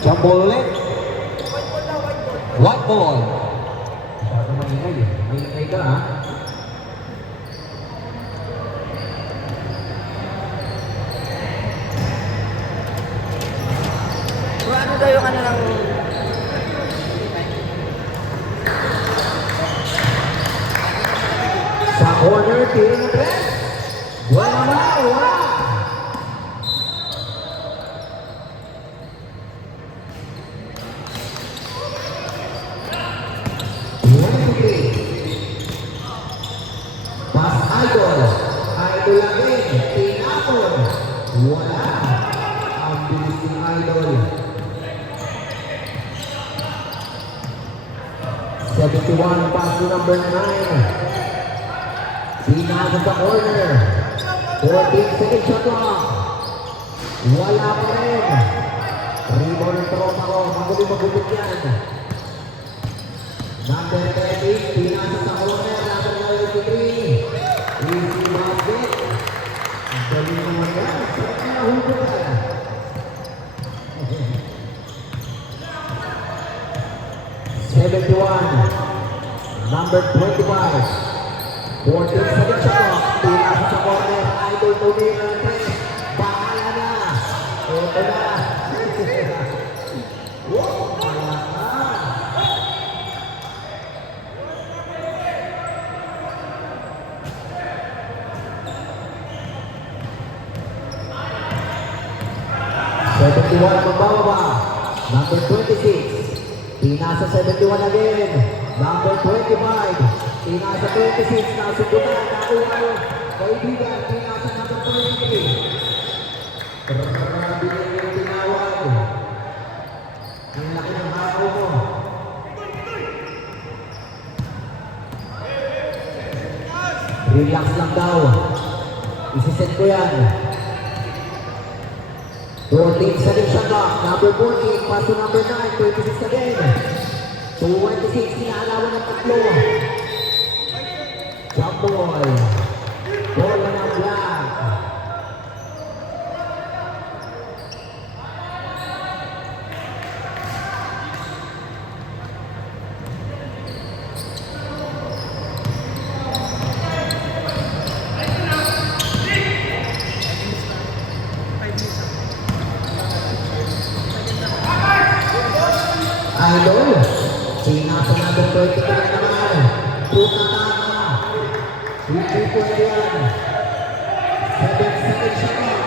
Jump ball ulit. White ball. Masyado maingay eh. Maingay ka ha. Ano daw yung ano ng... Sa corner, tiro ng tres. Wala na, wala. Pas Idol. Idol again. Tinapon. Wala. Ang bilis ng Idol. 71 pass to number 9. Pinasa sa corner. 14 seconds shot clock. Wala pa rin. Rebound ng tropa ko. Magulit yan. Number 30. Pinasa sa corner. Number 93. Easy basket. Ang galing naman yan. Sarap na nahugutan. Number 25. 14 seconds shot. Pinasa sa corner. Idol tumira ng tres. Bahala na. Ito na. Wow, wala na. Mababa. Number 26. Pinasa 71 again. Number 25. Pinasa 26. Nasubutan. Nauunaw. Kaibigan. Pinasa number 23. Grabe din yung tinawag. Ang laki ng hako mo. Relax lang daw. Isiset ko yan. 14 seconds shot clock. Number 14. Pass to number 9. 26 again. 26. Sinalawan ng tatlo. Jump ball. Bola ng black. Idol, sinasa number 20 ka naman. Puta tama. Hindi po yan. 7 seconds shot clock.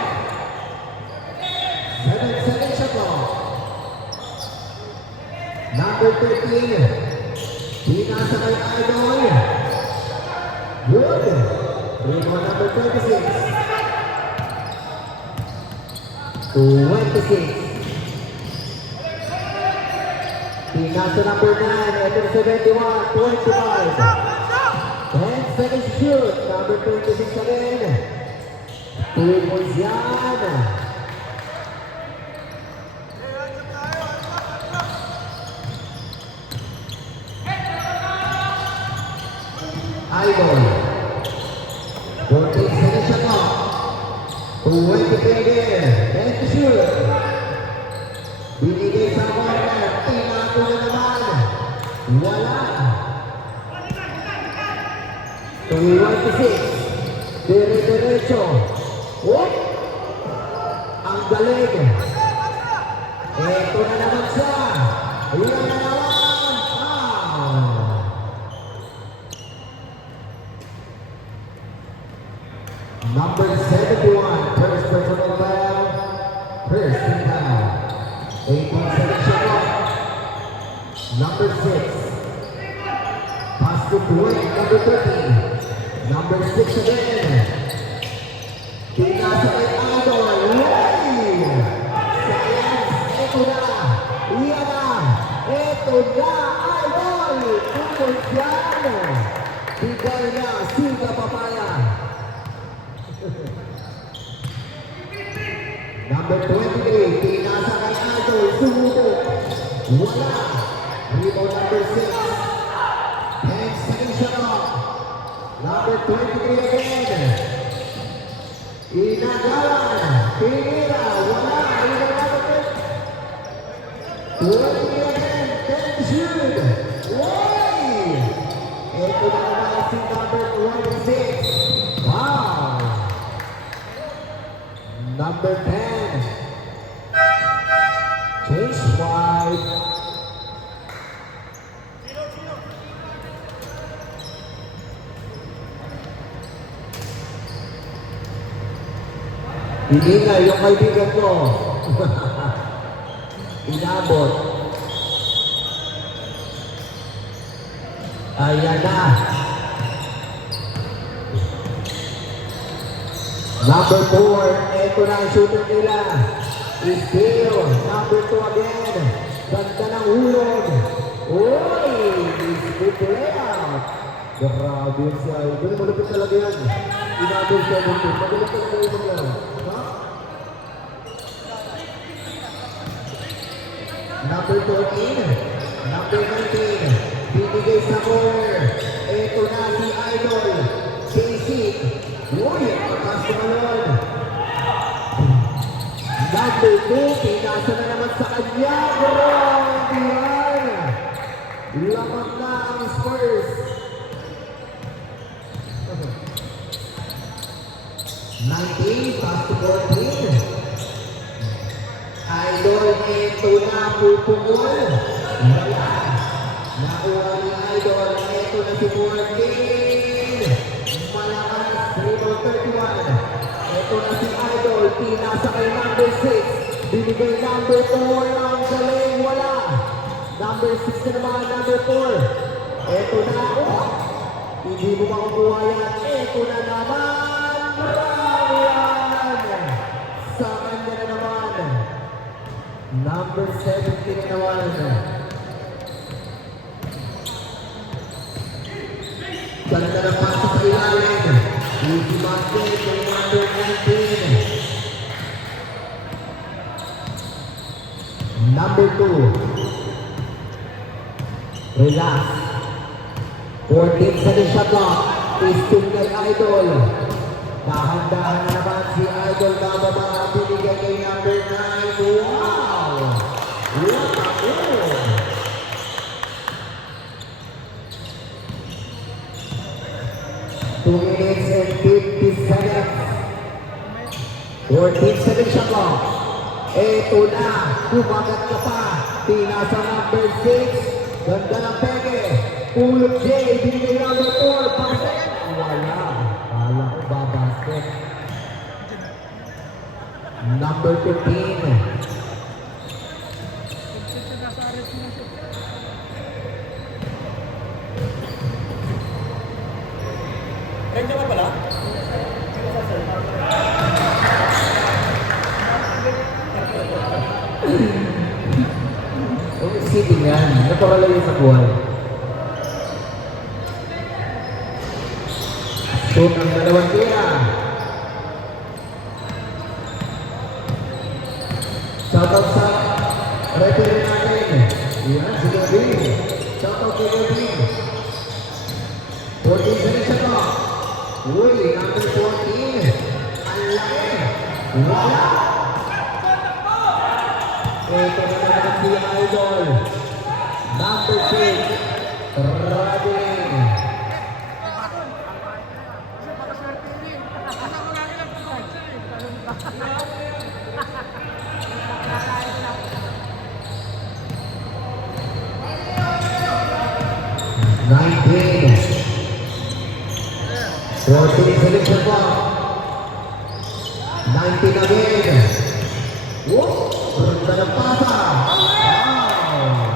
7 seconds shot clock. Number 13. Sinasa kay Idol. Good. Rebound number 26. 26. Pinasa number 9, ito 71, 25. 10 seconds shoot, number 26 again. 2 points yan. Idol. 14 seconds shot clock. 23 again. 10 to shoot. Binigay sa corner. Tinako na naman. Wala. 26. Dire-diretso. Oh! Ang galing. Ito na naman siya. Yan na naman. Number 71. First personal foul. First team foul. 18 seconds shot clock. Number 6. Pass to point. Number 13. Number 6 again. Pinasa kay Idol. Way! Science. Ito na. Yan na. Ito na. Idol! Idol Piano. Bigay na Siga Papaya. Number 23, pinasa kay Idol, sumubok. Wala. Rebound number 6. Hands second shot off. Number 23 again. Inagalan. Pinira. Wala. Inagalan. 23 again. Tension. Why? Ito na naman si number 26. Wow. Number 10. Chase wide. Hindi nga, yung kaibigan ko. Inabot. Ayan na. Number 4, ito na ang shooter nila. Steal. Number 2 again. Ganda ng ulog. Uy! Good layout. Grabe yun siya. Ganun malapit talaga yan. Inabot siya dito. Magalit talaga yun lang. Ha? Number 14. Number 19. Binigay sa corner. Ito na si Idol. Basic. Uy! Patas tumalon. Number 2. Pinasa na naman sa kanya. Grabe yan. Lamang na ang Spurs. 19, pass to 14. Idol, ito na, pupungol. Wala. Nakuha ni Idol, ito na si 14. Malakas, rebound 31. Ito na si Idol, pinasa kay number 6. Binigay number 4, ang galing, wala. Number 6 na naman, number 4. Ito na, oh. Hindi mo makukuha yan. Ito na naman. Ryan! Sa kanya na naman. Number 17 na naman. Ganda na pasok sa ilalim. Easy basket ng number 19. Number 2. Relax. 14 second shot clock. Pisting kay Idol. Dahan-dahan na naman si Idol na baba. Binigyan kay number 9. Wow! What a goal! Two minutes and 50 seconds. 14 second shot clock. Ito na. Kumagat ka pa. Pinasa number 6. Ganda ng pege. Ulog J. Binigay number 4. Pasek. Wala. Kala ko ba basket? Number 15. Nandiyan ka pala? Huwag isipin yan. Napakalagay sa buhay. Shoot ang dalawang tira. Shoutout sa referee natin. Yan, si Gavin. Shoutout kay Gavin. 14 seconds siya to. Uy, number 14. Ang laki. Wala. Ito na naman si Idol. Number 6. Traveling. Nineteen. 14 selection po. 19 again. Whoop! Ganda ng pasa. Wow!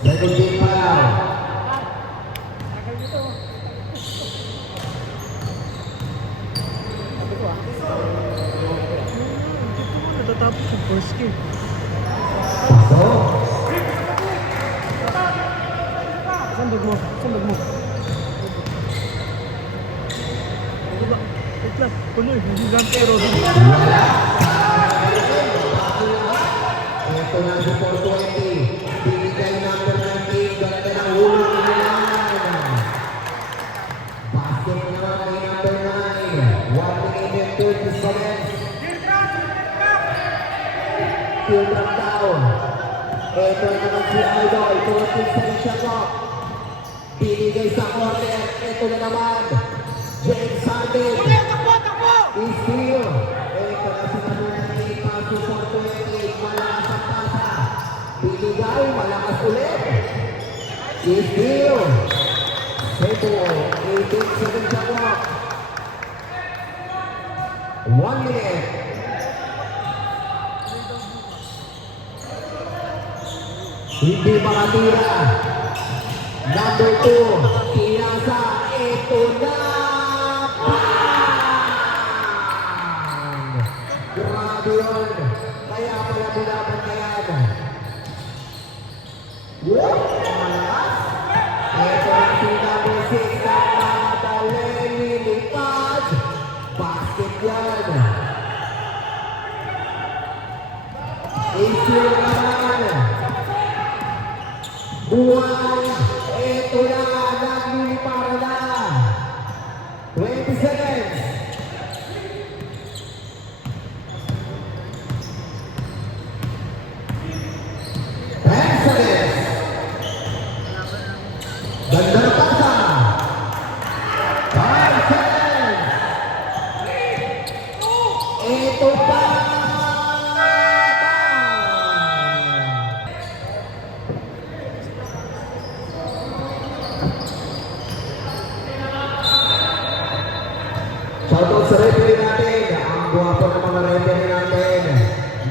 Second team foul. Natatapos yung first game. Pasok. Sandog mo. Sandog mo. Diba? Wait lang. Tuloy. Hindi lang pero. Wala. Ito na si 420. Binigay number 19. Ganda ng hulog naman. Basket naman kay number 9. 1 minute and 30 seconds. Field run down. Ito naman si Idol. 14 seconds shot clock. Binigay sa corner. Ito na naman. James Sardin. Steal. Ito na si number 19. Paso 420. Malakas ang pasa. Binigay. Malakas ulit. Steal. Sebo. 18 seconds shot clock. 1 minute. Hindi makatira. Number 2, Pinasa. Ito na. Bang! Grabe yun. Kaya pala bulaban na yan. Woo! Malakas. Ito na si number 6 na madali lilipad. Basket yan. Issue naman. Buwan, ito na, naglilipara na. 20 seconds. Ganda na pasa. 5 seconds. Ito pa. Shoutout sa referee natin. Ang guwapo ng mga referee natin.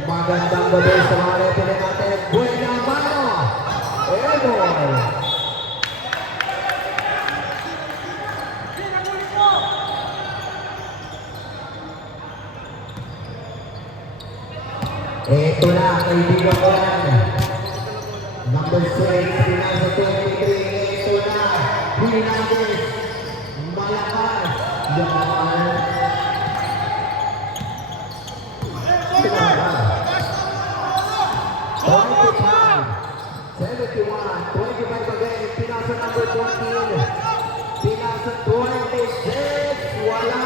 Magandang gabi sa mga referee natin. Buena mano. Ebol. Ito na, kaibigan ko yan. Number 6, Pinasa 23. Ito na, Hernandez. Malakas. Yan. Pinasa. 25. 71. 25 again. Pinasa number 14. Pinasa 26. Wala.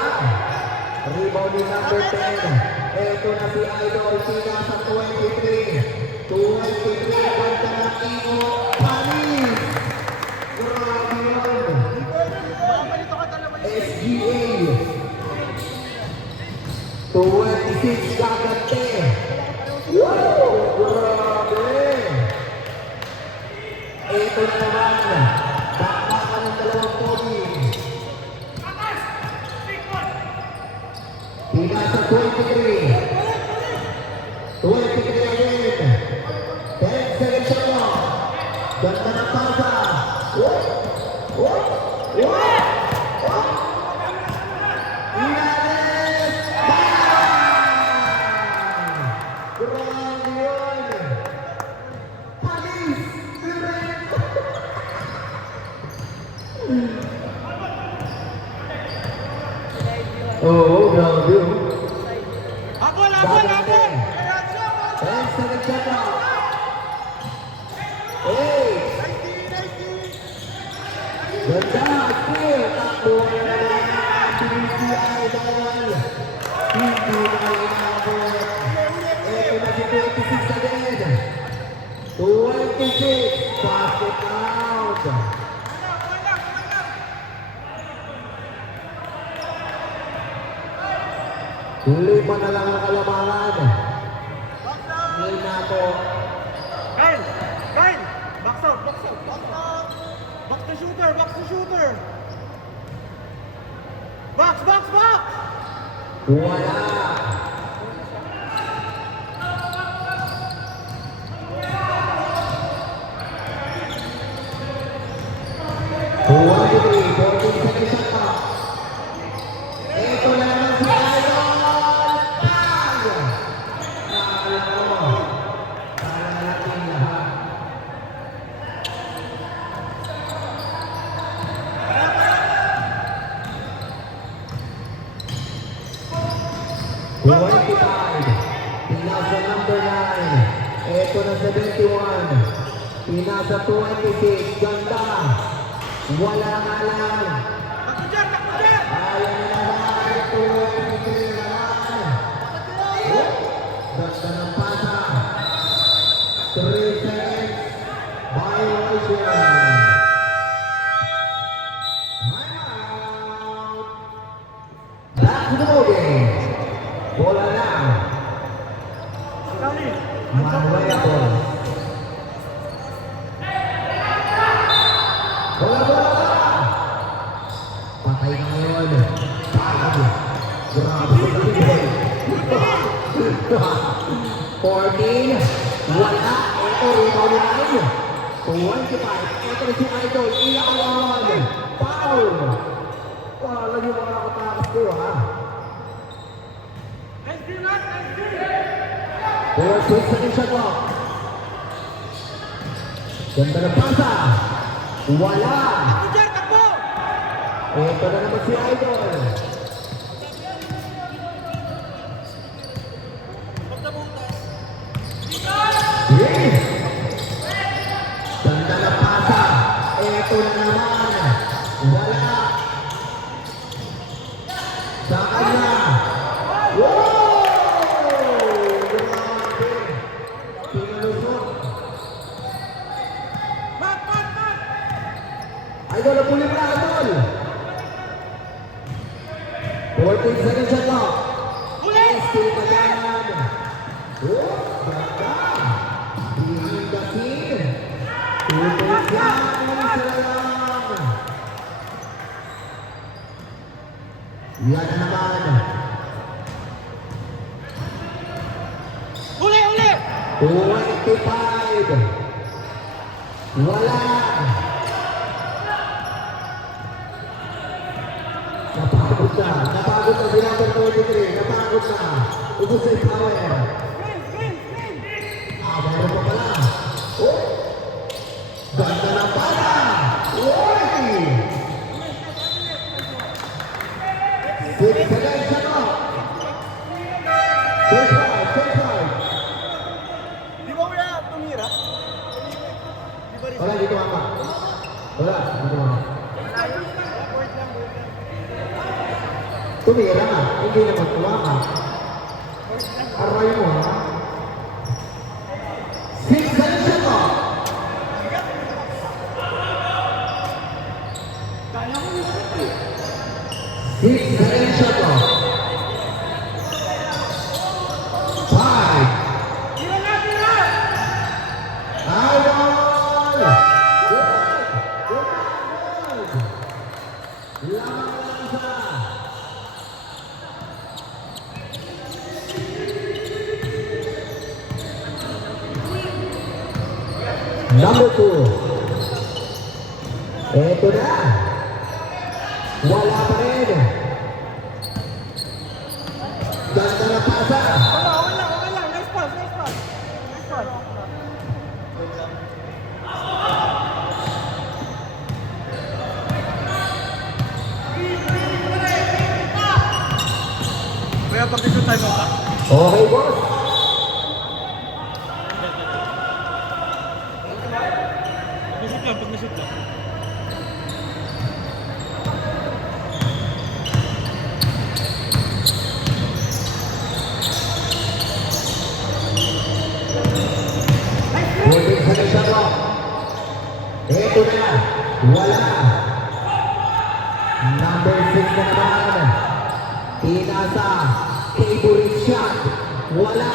Rebound ni number 10. Ito na si Idol. Pinasa 23. 23. Banta na Tino. Panis. Grabe yun. SGA 26 gagante. Wow! Grabe! Ito na naman. Bakbakan ng dalawang pogi. Pinasa 23. 23 again. 10 seconds shot clock. Ganda ng pasa. What? What? What? Hernandez! Bang! Grabe yun! Panis! Direct! Oo, grabe yun. Abol! Abol! Abol! 10 seconds shot clock. 8. Ganda! Clear! Takbo na naman! PCI dahil hindi na inabot. Ito na si 26 again. 26. Basket out. Lima na lang ang kalamangan. Ngayon na ako. Kyle! Kyle! Box out! Box out! Box out! Box the shooter! Box the shooter! Box! Box! Box! Wala. Ito na naman si Idol. Bang! Ito na 71. Pinasa 26. Ganda. Wala nga lang. Takbo dyan! Takbo dyan! Kaya na naman. 23 naman. Ganda ng pasa. 3 seconds. Violation. Timeout. Back to the ball game. Bola lang. Dali! Manuela ball. Bola, bola, bola. Patay na ngayon. Pagod. Grabe sa ball. 14. Wala. Ito, rebound line. 25. Ito na si Idol. Iyawan. Foul. Wala yung mga nakatakas kayo, ha? Nice D, Matt! Nice D! 4 6 sa shot clock. Ganda ng pasa. Wala. Takbo dyan! Takbo! Ito na naman si Idol. Yes! Ganda ng pasa. Ito na naman. Wala. Sa kanya. Wow! Grabe. Pinalusot. Matt! Matt! Matt! Idol, napuli mo na, Idol. 14 seconds shot clock. Uli! Still na yan. Oh, ganda. Behind the scene. 2 points yan. Isa lang. Yan na naman. Uli! Uli! 25. Wala. Napagod na. Napagod na si number 23. Napagod na. Ubus na yung power. Screen! Screen! Screen! Meron pa pala. Oh! Ganda ng pala! Uy! 6 seconds na to. 6-5, 6-5. Di ba wala tumira? Di ba rin? Wala, dito mama. Wala, dito mama. Tumira nga, hindi naman tumama. Aray mo ha. 6 seconds na to. Kaya ko yung shoot eh. 6 seconds na to. 5. Tira na! Tira! Idol! Good! Good! Lamang-lamang. Number 2. Eto na. Wala pa rin. Ganda na pasa. Wala! Wala! Wala! Nice pass! Nice pass! Nice pass! Kaya pag-shoot tayo ba? Okay, boss. Pag-shoot lang, pag-shoot lang. Holding sa kasama. Ito na. Wala. Number 6 na naman. Pinasa. Favorite shot. Wala.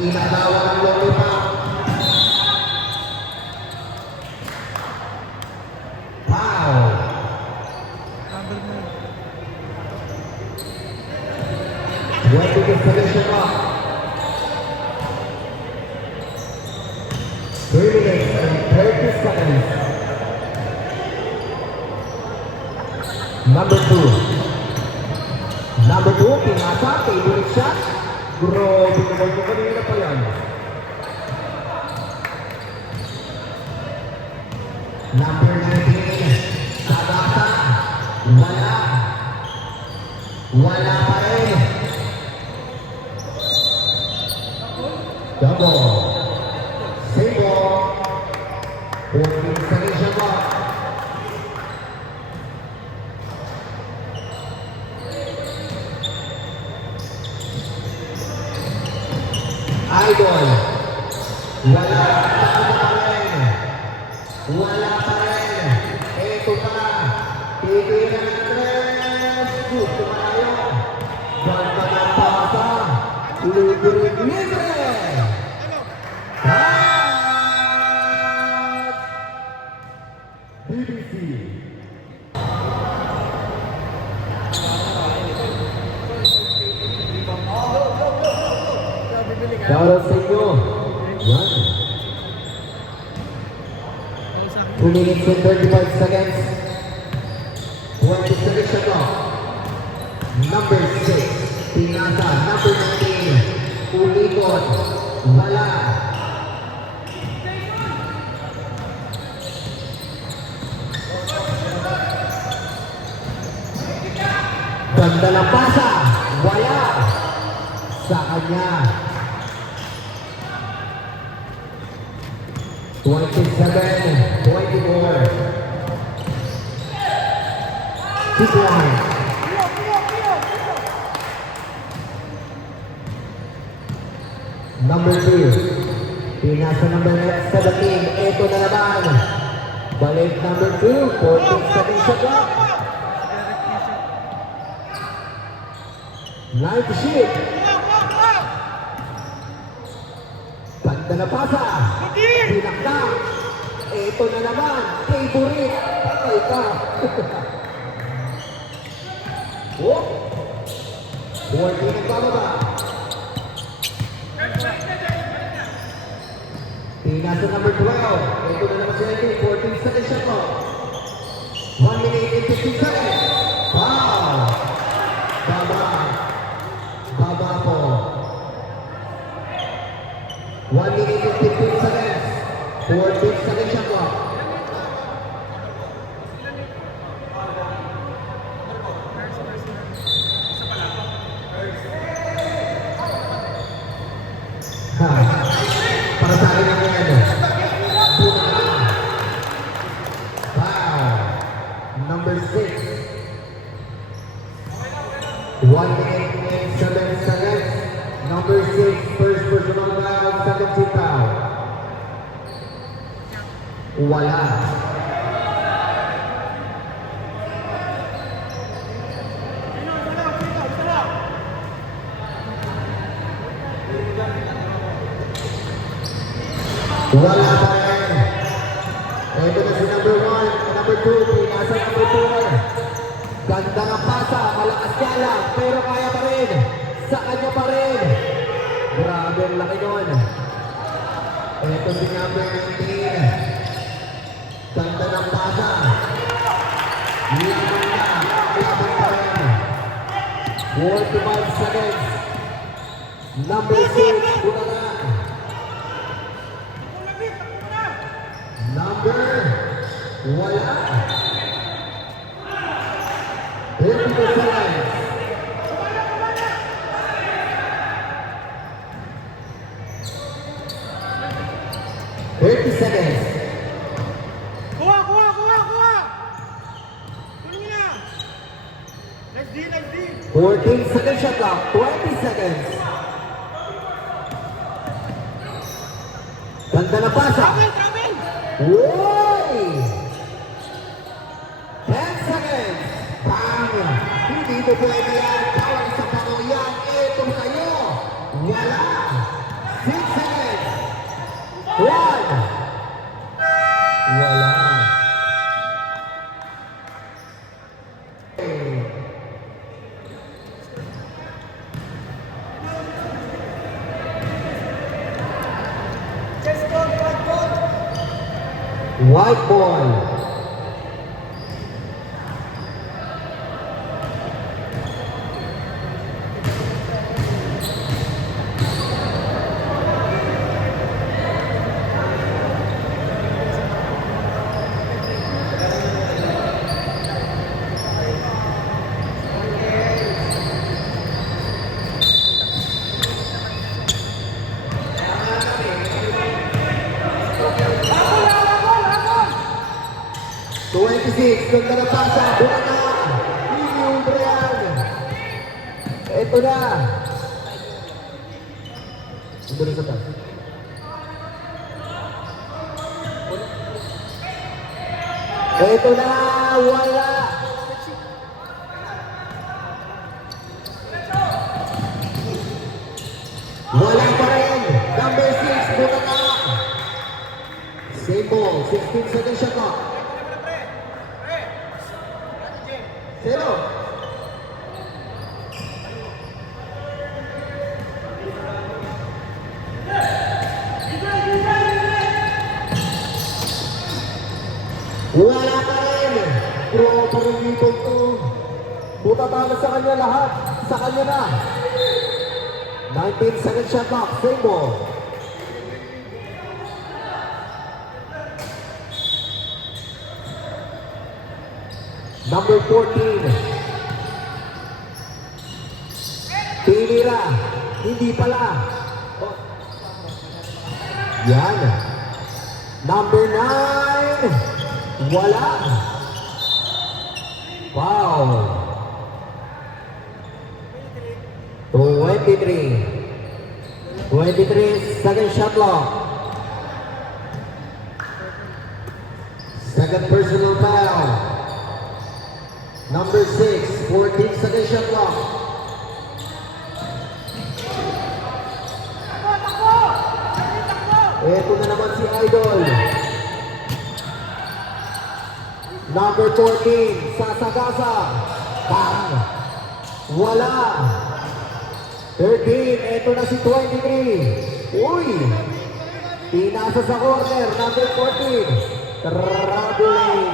Inagawa ng lollipop. Wow. What did the selection of? 3 minutes and 30 seconds. Number 2. Number 2, pinasa, favorite shot. Grabe naman ko kanina pa yan. Number 19, Sagata, wala. Wala pa rin. Double. Single. 14 seconds siya ba? Idol. Wala pa rin. Wala pa rin. Ito pa. Tigilan ng tres. Gusto tayo. Ganda ng pasa. Libre. At BBC. Shoutout sa inyo. Yan. 2 minutes and 35 seconds. 20 seconds siya to. Number 6. Pinasa. Number 19. Ulikot. Wala. Ganda ng pasa. Wala. Sa kanya. 27, 24. Keep line. Number 2. Pinasa number 17. Ito na naman. Balik number 2. 14 seconds siya ka. Line to shoot. Ganda na pasa. Pinakda. Ito na naman. Favorite. Patay ka. Oh. 14 ang bababa. Pinasa number 12. Ito na naman siya. 14 seconds siya po. 1 minute and 15 seconds. Wow. Baba. Baba po. 1 minute and 15 seconds. 14 seconds siya po. Ha. Para sa akin ang yan. Wow. Number 6. 1 minute and 7 seconds. Number 6, first personal foul, 17 foul. Wala. Wala pa rin. Ito na si number 1, number 2, pinasa number 4. Ganda ng pasa, malakas ka lang, pero kaya pa rin. Sa kanya pa rin. Grabe ang laki nun. Ito si number 19. Ganda ng pasa. Laban na. Laban pa rin. 45 seconds. Number 6. Bulala. Number. Wala. 32 seconds. 30 seconds. Kuha! Kunin niya! Nice D! 14 seconds shot clock. 20 seconds. Ganda na pasa. Travel! Uy! 10 seconds. Bang! Hindi mo pwede yan. Bawal sa pano yan. Ito sa'yo. Wala. 6 seconds. 1. Wala. White ball. Eto na. Ito na sa taas. Eto na, wala. Wala pa rin. Number 6, Butaka. Same ball, 16 seconds shot clock. Zero. Wala pa rin. Pro pa rin dito to. Butatama sa kanya lahat. Sa kanya na. 19 second shot clock. Same ball. Number 14. Tinira. Hindi pala. Oh. Yan. Number 9. Wala. Wow. 23 second shot clock. Second personal foul. Number 6, 14 second shot clock. Ito na naman si Idol. Number 14, Sasagasa. Bang! Wala. 13, ito na si 23. Uy! Pinasa sa corner, number 14. Traveling.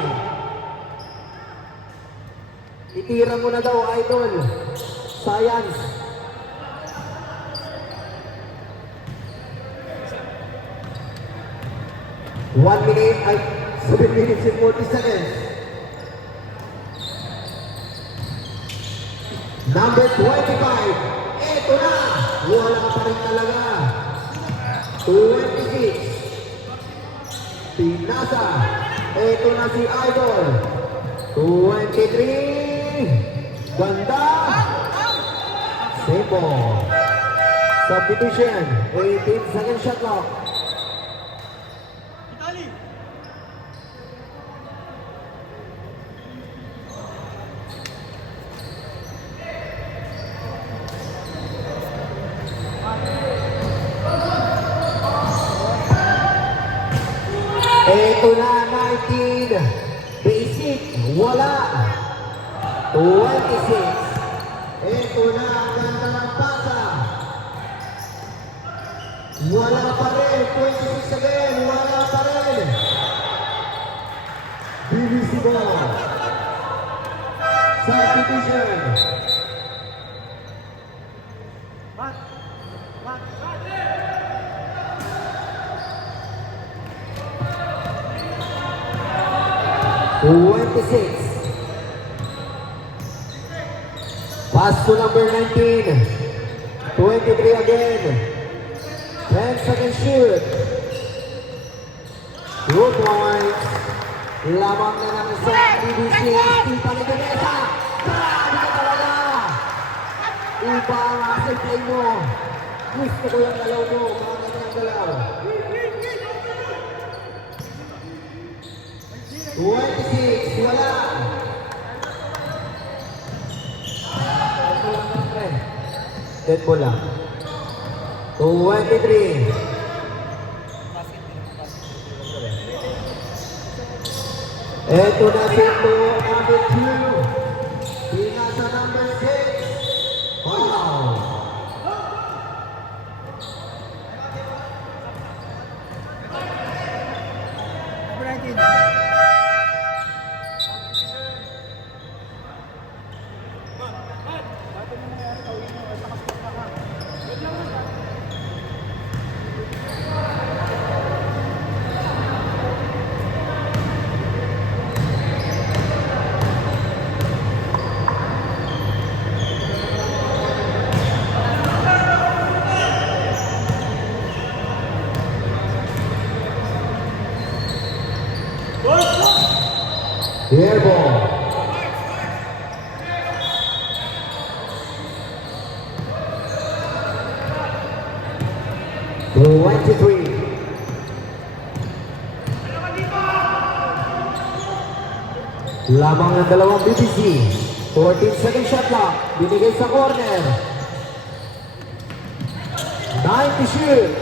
Itira mo na daw, Idol. Science. One minute, 7 minutes and 40 seconds. Number 25. Eto na. Wala pa rin talaga. 26. Pinasa. Eto na si Idol. 23. Ganda. Sebo. Substitution. 18 second shot clock. Ito na, 19. Basic, wala. 26. Ito na, ang ganda ng pasa. Wala pa rin. 26 again, wala pa rin. BBC ball. Substitution. Mat! 26. Pass to number 19. 23 again. 10 second shoot. 2 points. Lamang na ng isa. BBC. Stephen Ibaneza. Grabe ka talaga. Iba ang asset play mo. Gusto ko yung galaw mo. Mga kanyang galaw. 26, wala. Dead ball lang. 23. Eto na Sito, number 2. Pinasa number 6. Wow. Number 19. Air ball. 23. Lamang ng dalawang BBC. 14 second shot clock. Binigay sa corner. 9 to shoot.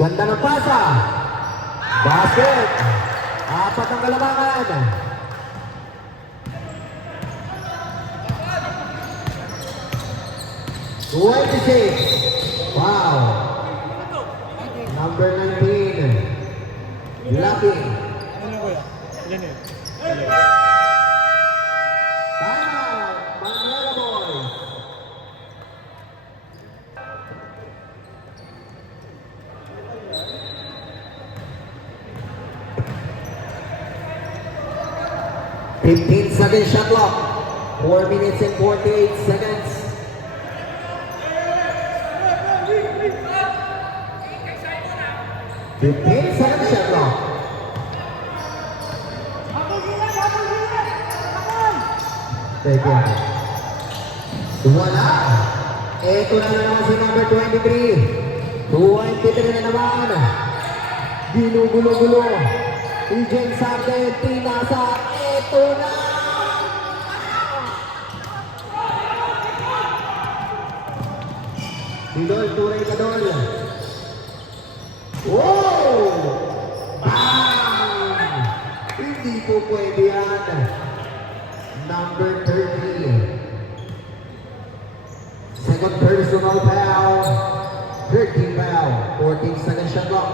Ganda ng pasa. Basket. Apat ang kalamangan. "26. Wow. Number 19. Lucky. Ano ko yan? Ilan yun? Timeout. Manuela Boys. "15 second shot clock. 4 minutes and 48 seconds. "15 second shot clock. Thank you. Wala. Ito na naman si number 23. 23 na naman. Ginugulo-gulo. EJ Sargent, tinasa. Ito na. Didol, turay ka dol. Wow! Bang! Hindi po pwede yan. Number 30. Second personal foul. 13 foul. 14 second shot clock.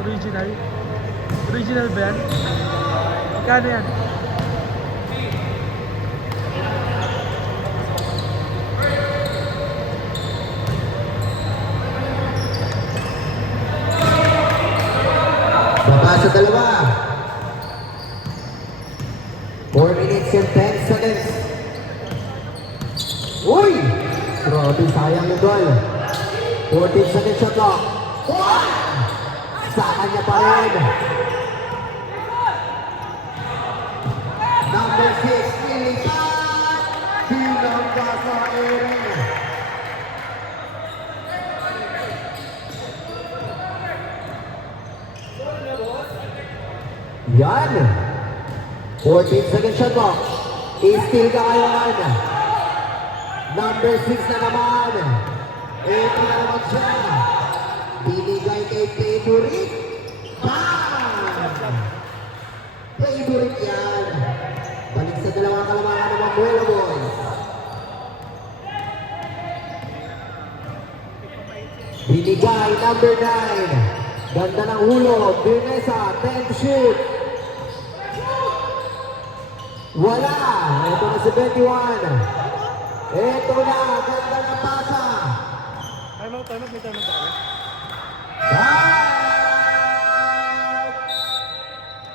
Original? Original ba yan? Magkano yan? Baba sa dalawa. 4 minutes and 10 seconds. Uy! Grabe, sayang yung goal. 14 second shot clock. Sa kanya pa rin. Number 6, Ilitan. Pinangga sa ere. Yan. 14 second shot clock. I-steal ka ngayon. Number 6 na naman. Ito na naman siya. Binigay kay Favorite. Bang! Favorite yan. Balik sa dalawang kalamangan ng Manuela Boys. Binigay number 9. Ganda ng hulog. Binesa. 10 to shoot. Wala. Ito na si 21. Ito na. Ganda ng pasa. Time out, may time out ba kami?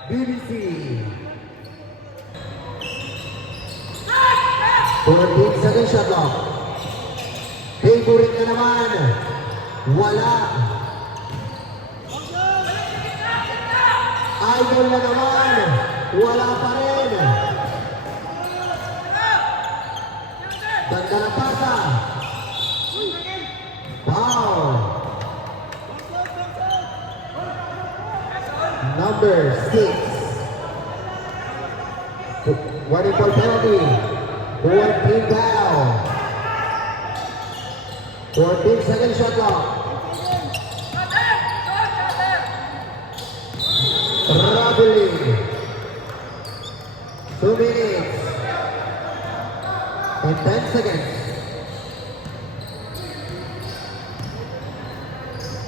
BBC. 14 second shot clock. Favorite na naman. Wala. Idol na naman. Wala pa rin. Ganda na pasa. Wow. Number 6. Warning for penalty. 14 foul. 14 second shot clock. Traveling. 2 minutes and 10 seconds.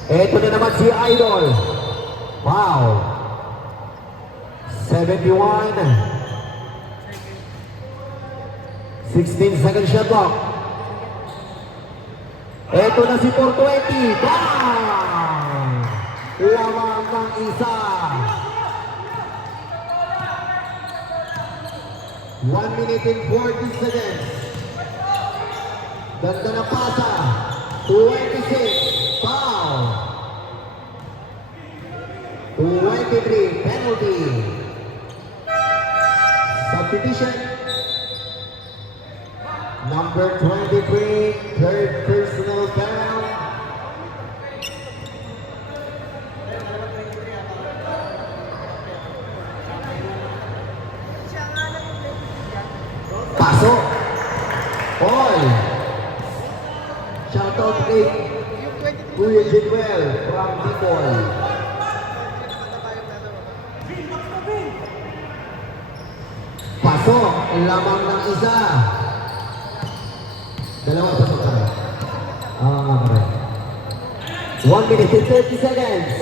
Ito na naman si Idol. Wow. 71. 16 second shot clock. Ito na si 420. Bang! Lamang ng isa. 1 minute and 40 seconds. Ganda na pasa. 26. Foul. 23. Penalty. Kuya Jinwell from Bicol. Pasok, lamang ng isa. Dalawa pasok ka rin. Correct. 1 minute and 30 seconds.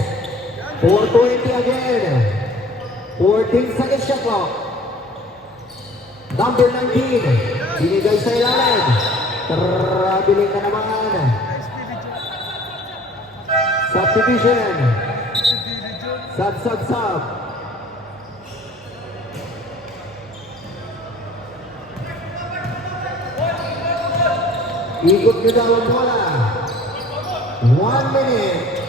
4:20 again. 14 seconds shot clock. Number 19. Binigay sa ilalim. Trabiling ka naman. Subdivision. Sub. Ikot nyo daw ang bola. 1 minute.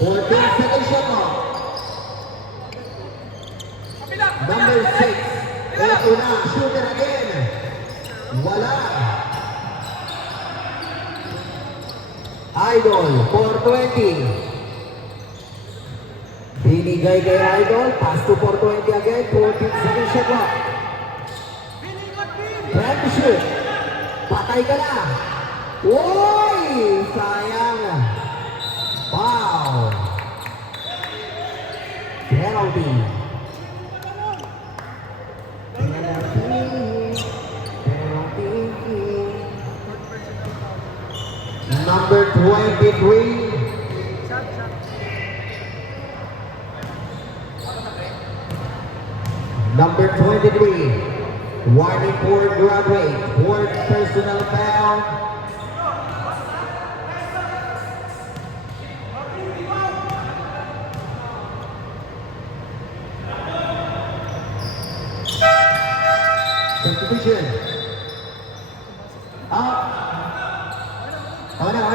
14 seconds shot clock. Number 6. Ito na. Shooter again. Wala. Idol, 420. Binigay kay Idol. Pass to 420 again. 14 seconds shot clock. Time to shoot. Patay ka na. Uy! Sayang. Wow. Penalty. Number 23. Number 23. Warning for graduate. Fourth personal foul. Substitution. Out. Mana?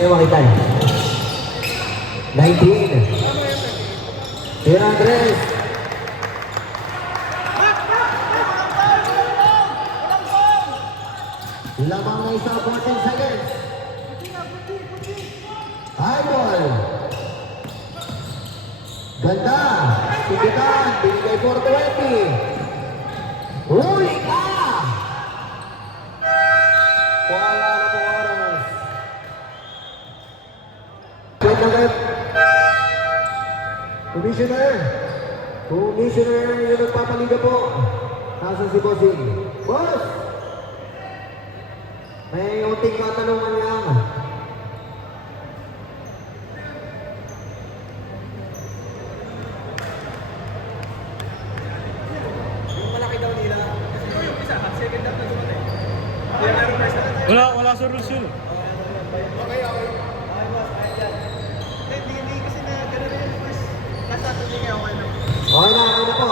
Ini makita niya. 19. Sir Andres. Lamang na isa, 14 seconds. Idol. Ganda. Sigitan. Binigay 420. Huli ka! Wala na po oras. Check agad. Commissioner, yung nagpapaliga po. Nasaan si Bossing? Boss! May unting katanungan lang. Wala solusyon. Okay na po.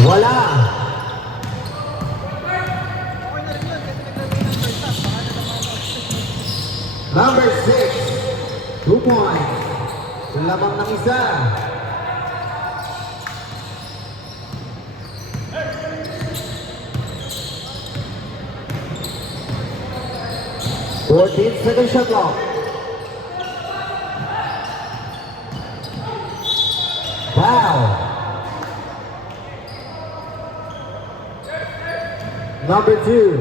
Wala. Number 6. 2 points. Lamang ng isa. Second shot clock. Foul. Number 2.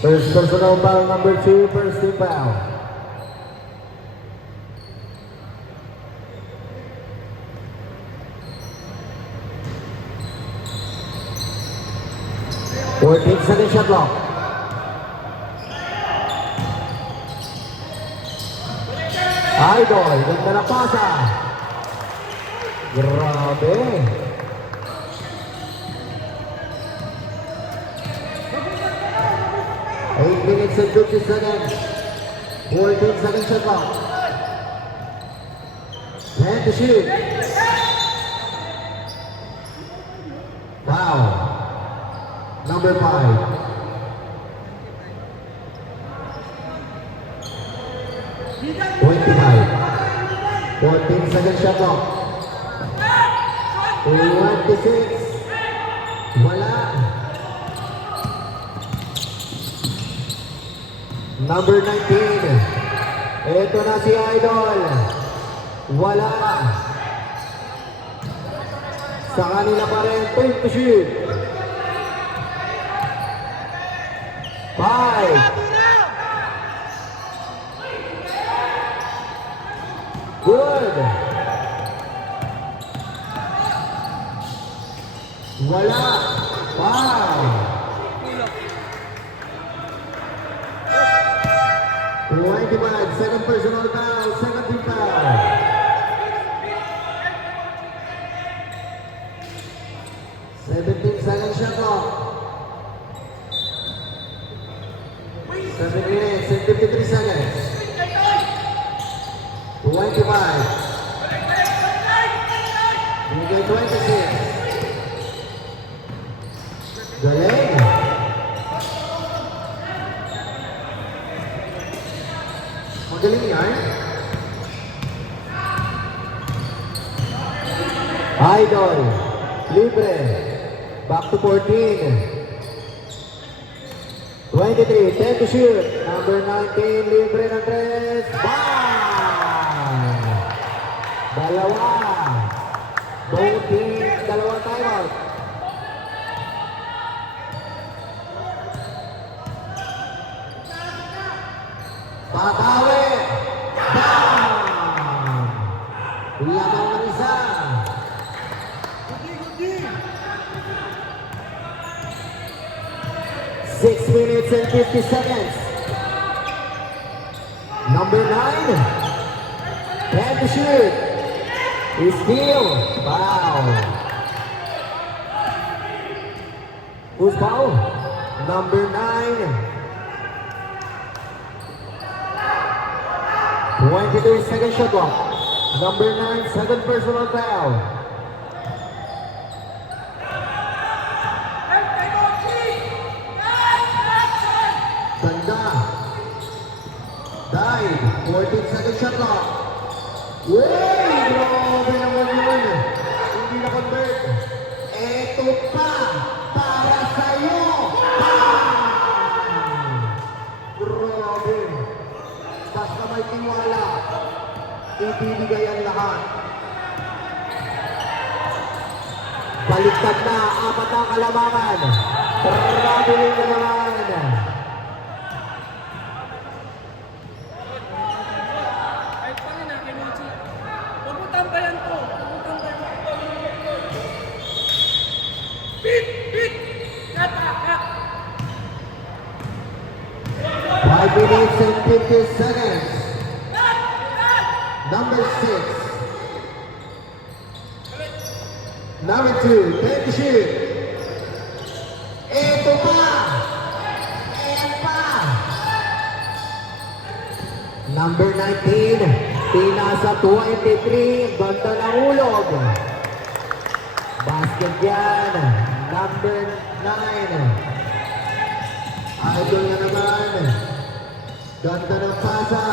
First personal foul, number 2, first team foul. Second shot clock. Idol, ganda na pasa. Grabe. Eight minutes and 50 seconds. 14 seconds shot clock. 10 to shoot. Wow. Number 5. .5 14 seconds shot clock. 21 26. Wala. Number 19. Ito na si Idol. Wala. Sa kanila pa rin. Point to shoot. 5. Good. Wala. Wow. 25, second personal foul, second team foul. Second shot clock. 7 minutes and 53 seconds. 25. Bigay 26. Galing. Magaling yan. Idol. Libre. Back to 14. 23, 10 to shoot. Number 19, libre ng 3. Bang! Dalawa. Both teams, dalawang timeout. Patawi! Bang! Lamang ng isa. 6 minutes and 50 seconds. Number 9. 10 to shoot. Steal. Wow. Who's foul? Number 9. 23 second shot clock. Number 9, second personal foul. Ganda. Dive. 14 second shot clock. Uy! Grabe naman yun. Hindi na-convert. Eto pa. Para sa'yo. Bang! Grabe. Basta may tiwala. Ibibigay ang lahat. Baliktad na. 4 ang kalamangan. Traveling na naman. Tambayan ko. 5 minutes and 50 seconds. Number 6. Number 2, 10 to shoot. Ito pa. Ayan pa. Number 19. Pinasa 23. Ganda ng ulog. Basket yan. Number 9. Idol na naman. Ganda ng pasa.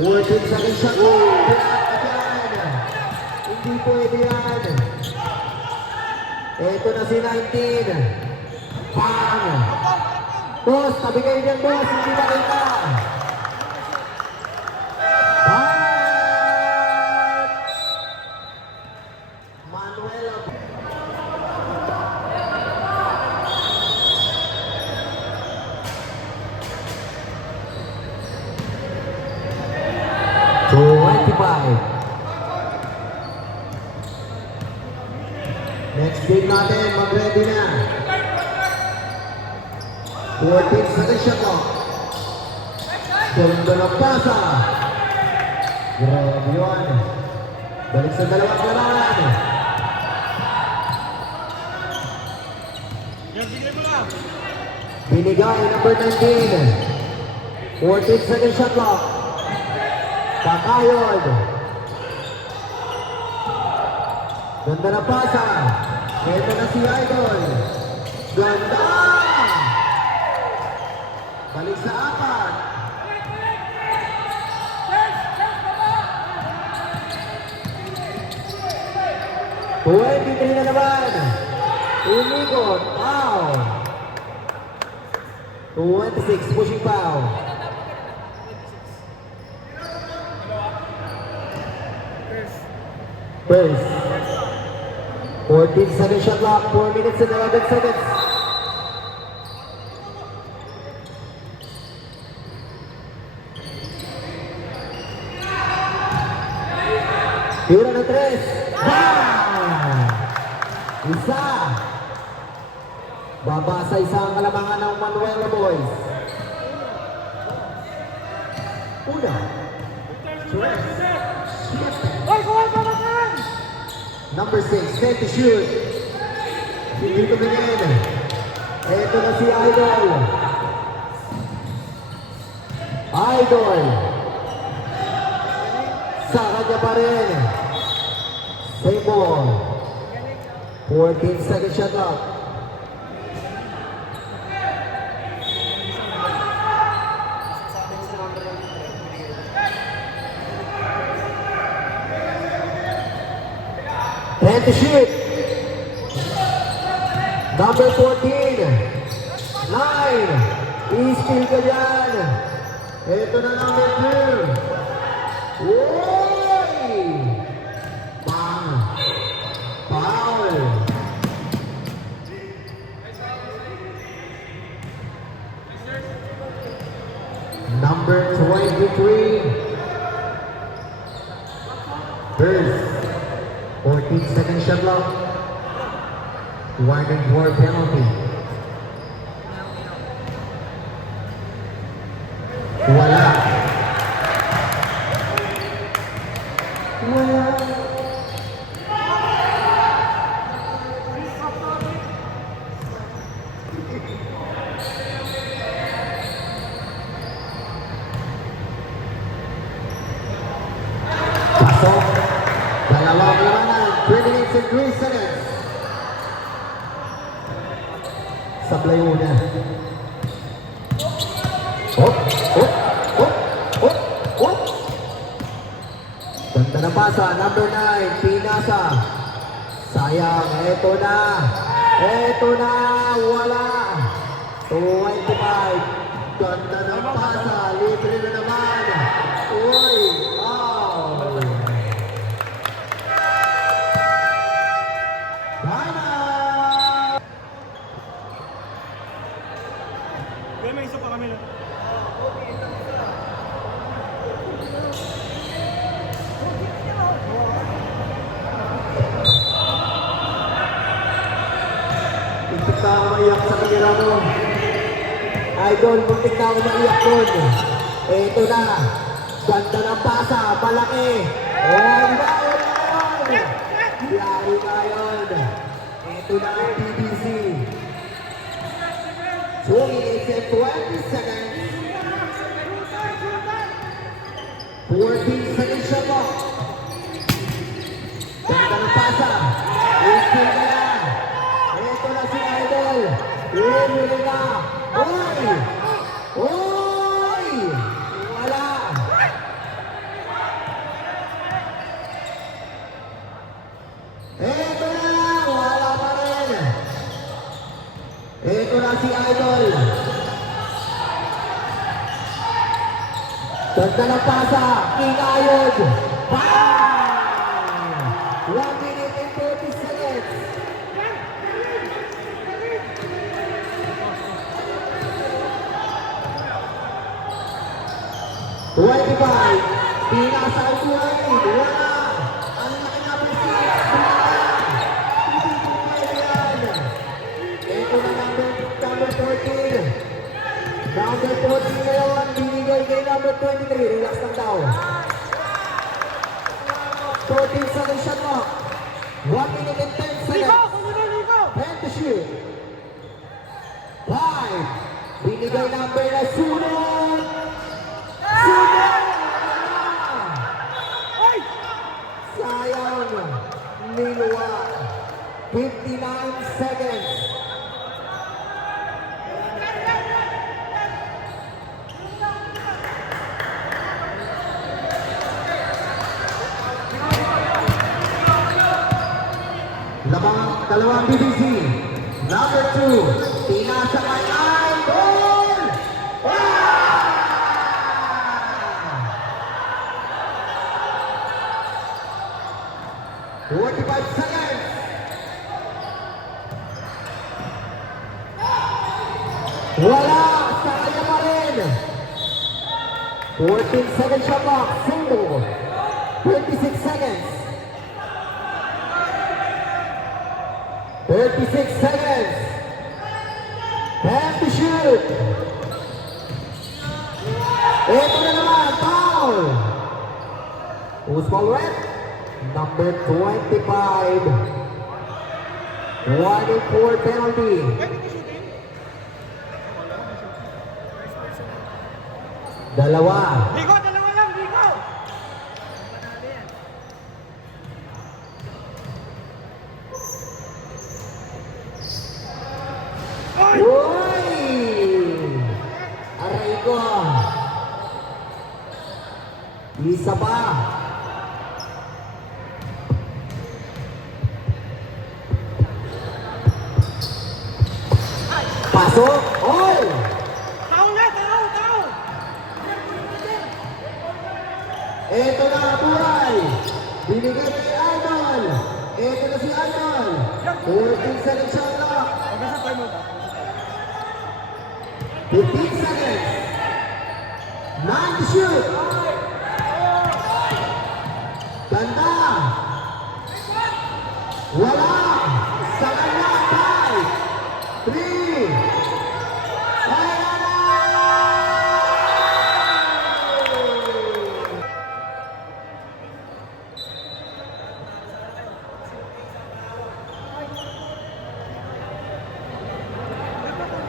14 seconds shot. Hindi pwede yan. Ito na si 19. Bang! Boss, tabi kayo dyan, boss. Hindi makita. Bang! Manuela. So, 25. Next game natin, mag-ready na. 14 seconds shot clock. Ganda ng pasa. Grabe yun. Balik sa dalawang kalaman. Binigay, number 19. 14 seconds shot clock. Kakayod. Ganda na pasa. Ito na si Idol. Ganda! Balik sa 4. 23 na naman. Umikot. Foul. 26, pushing foul. First. 14 second shot clock. 4 minutes and 11 seconds. Tira ng 3. Bang! Isa. Babasa isang kalamangan ng Manuela Boys. Una. Tres. Oy, kuha ka na kan! Number 6, set to shoot. Hindi tumingin. Ito na si Idol. Idol. Sa kanya pa rin. Same ball. 14 second shot clock. And to shoot. Number 14. 9. I-steal ka dyan. Ito na number 2. Uy! Bang! Foul! Number 23. First. 14 second shot clock. 1-4 penalty. Wala. Wala. Pasok. Dalawang labanan. 3 minutes and 3 seconds. Sablay muna. Hop, hop, hop, hop, hop. Ganda na pasa. Number 9, Pinasa. Sayang. Eto na. Eto na. Wala. 25. Ganda na pasa. Libre na naman. Uy. Wow. Kuya, may isa pa kami na. Muntik na ako maiyak sa kamera mo. Idol, muntik na ako maiyak doon. Ito na. Ganda ng pasa. Malaki. Oh, yun! Yari na yun. Ito na ang PBC. 2 minutes and 20 seconds. 14 seconds shot clock. Ganda ng pasa. Istil na yan. Ito na si Idol. Huli na. Uy! Uy! Wala. Ito na. Wala pa rin. Ito na si Idol. Ganda ng pasa. Kinayod. Bang! 1 minute and 30 seconds. Twenty-five. Pinasa ang tuway. Wala. Ang laki na presence. Ito na number 14. Number 14 ngayon. Binigay kay number 23. Relax lang daw. 14 seconds shot clock. 1 minute and 10 Ligo! seconds. Kuya, ligo! And to shoot. 5. Binigay number na sunod. Sunod! Oy! Sayang. Niluwa. 59 seconds. Dalawang BBC. Number 2, tinasa kay Idol! Ah! 45 seconds. Wala! Sakaya pa rin! 14 seconds shot clock. Single. 36 seconds. 36 seconds. Time to shoot. Ito na naman. Foul. Who's ball red? Number 25. 1-4 penalty. Pwede ka shooting? Dalawa. Ligo, dalawa lang, ligo! Ay! Uy! Aray ko. Isa pa. Pasok. Oy! Tao na, tao! Ito na ang buhay. Binigay kay Idol. Ito na si Idol. 14 seconds shot clock. Hanggang sa time out. 15 seconds. 9 to shoot. Ganda. Wala. Sa kanya. 5, 3. Ayan na.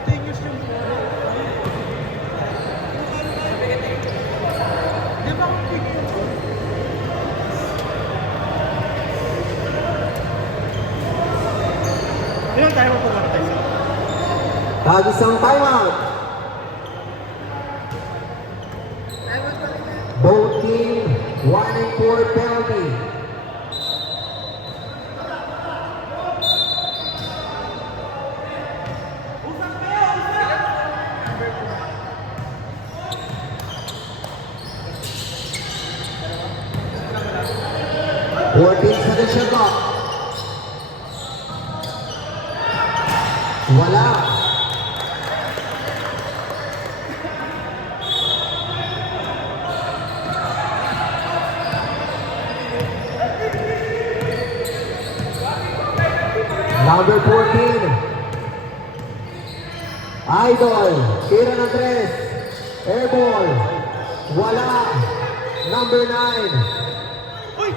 Continuous yung di ba continuous? Ilan tayo magpapatay sa? Tag-isang timeout. Both team 1-4 penalty. Seconds shot clock. Wala. Number 14. Idol. Tira ng 3. Airball. Wala. Number 9. Uy!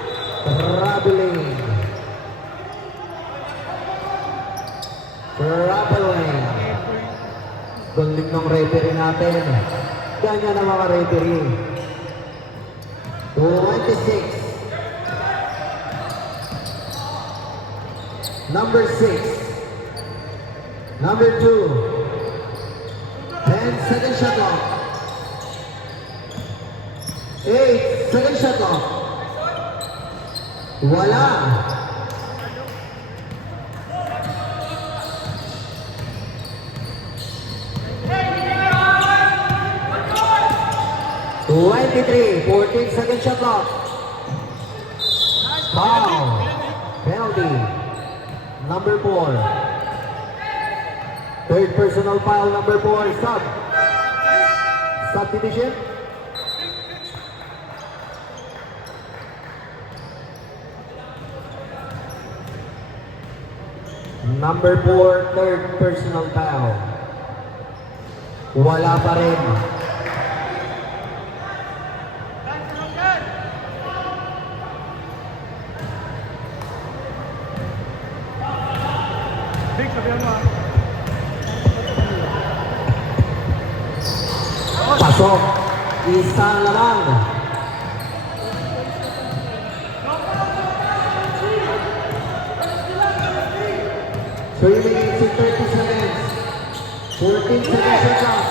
Traveling. Galing ng referee natin. Ganyan ang mga referee. 26. Number 6. Number 2. 10 second shot clock. 8 second shot clock. Wala. Twenty-three, 14 second shot clock. Foul. Penalty. Number 4. Third personal foul, number 4. Stop. Substitution. Number 4, third personal foul. Wala pa rin. Big, sabihan mo ah. Pasok. Isa na lang. So you minutes and 30 seconds. 14 seconds shot clock.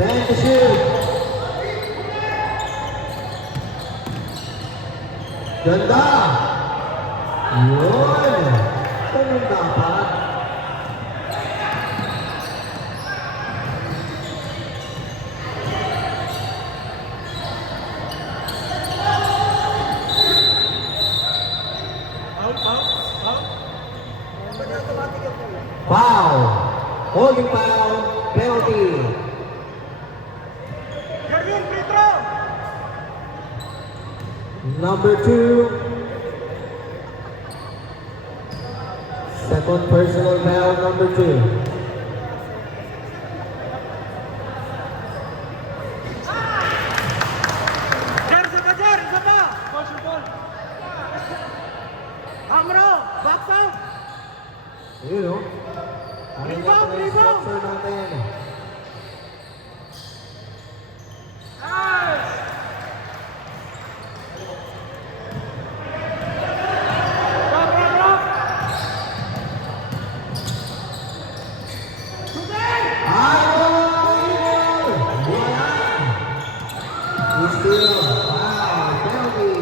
10 to shoot. Ganda! Yun! Ganun dapat. Out, out, out. Foul! Holding foul, penalty. Jervin, free throw. Number 2. Second personal foul, number 2. Jer, isa pa, Jer, isa pa. Ball, ball. Amro, box out. Ayun o. Ano nga Rebound, pala yung rebound. structure natin? Rock, rock, rock. Idol! Wala! Still, foul, penalty.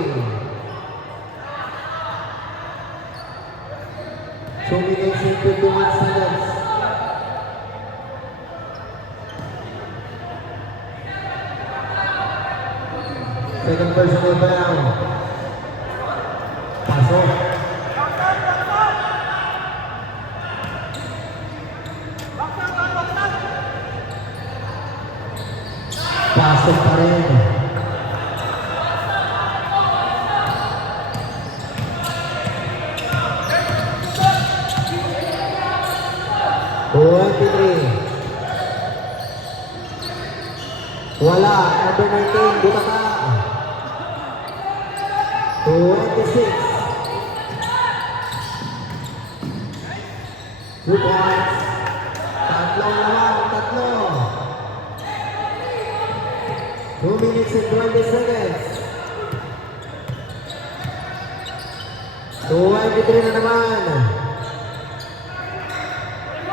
2 minutes and 51 seconds. Second personal foul. Pasok. Pasok pa rin. Wala. Number 19, Butaka. 26. 2 points. Tatlong naman, tatlo. 2 minutes and 20 seconds. 23 na naman.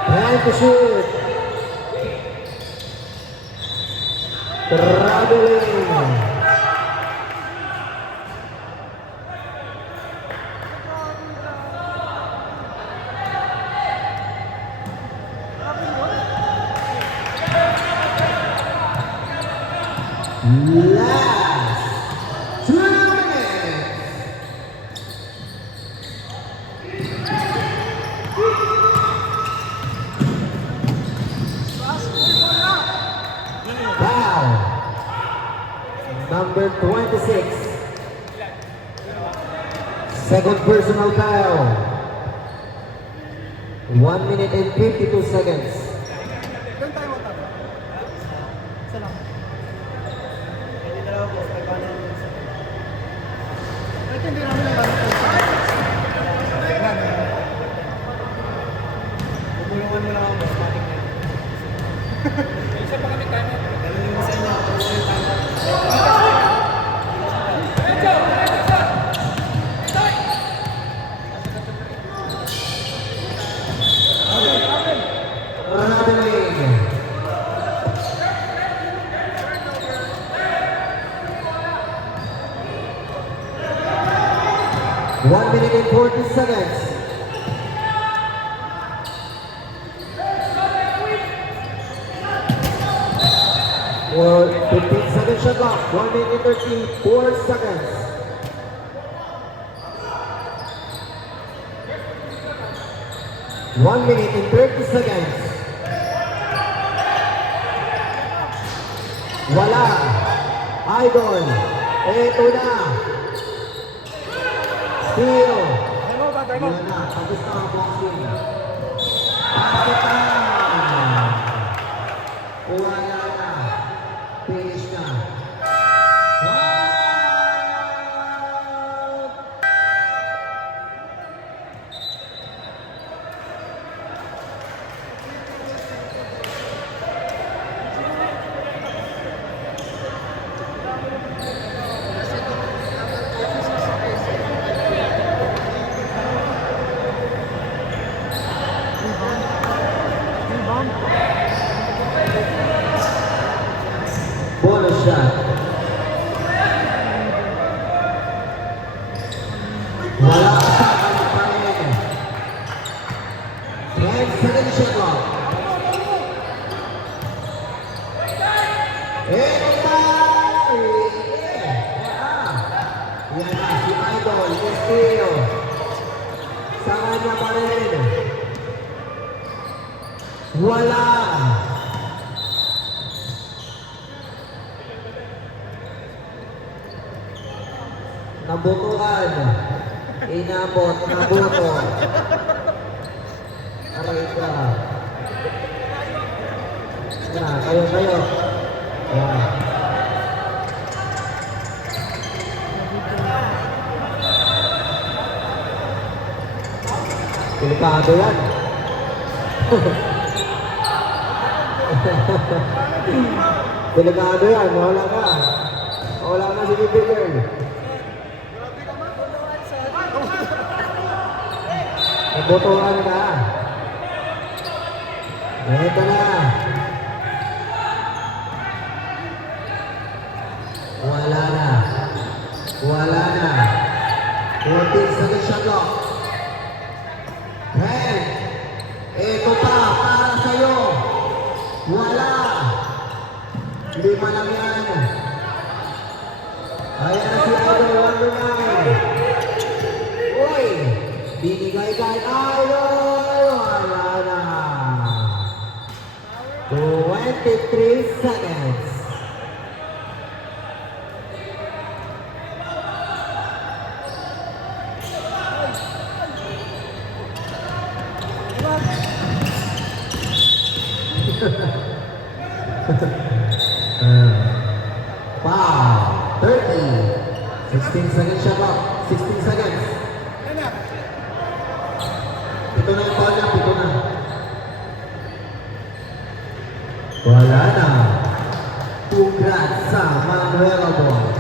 Time to shoot. Traveling. Last 2 minutes. Foul. Number 26. Second personal foul. 1 minute and 52 seconds. Doon tayo magtabi. Isa lang. Hindi dalawa po. May banner din sa ito hindi namin yung banner po. Yan. Bubulungan mo lang ang boss. Matik na yun. Isa pa kami tayo. Galing mo sa inyo. Diretso! Diretso! Tay! Traveling. One minute and 40 seconds. Or 15 second shot clock. 1 minute and 34 seconds. One minute and 30 seconds. Wala. Idol. Eto na. Steal. Demo ba? Demo. Wala na. Tapos na ang boxing. Basket time. Wala na. Finish na. Out! Rebound. Wala sa kanya pa rin. 10 seconds shot clock. Ito pa! Yan na, si Idol, Castillo. Sa kanya pa rin. Wala. Nabutuan. Inabot, nabuto. Aray ka. Na, kayo. Yan. Delikado yan. Delikado yan. Wala ka. Wala ka si Big Girl. Nabutuan ka. Ito na. Wala na. Wala na. 14 seconds shot clock. Hey! Ito pa, para sa'yo. Wala. Lima lang yan. Ayan na si Idol, 1-9. Uy! Binigay kay Idol. Wala na. 23 seconds. Wow, 30. 16 seconds shot clock. 16 seconds. Pito na yung ball niya, pito na. Wala na. Congrats sa Manuel Boy.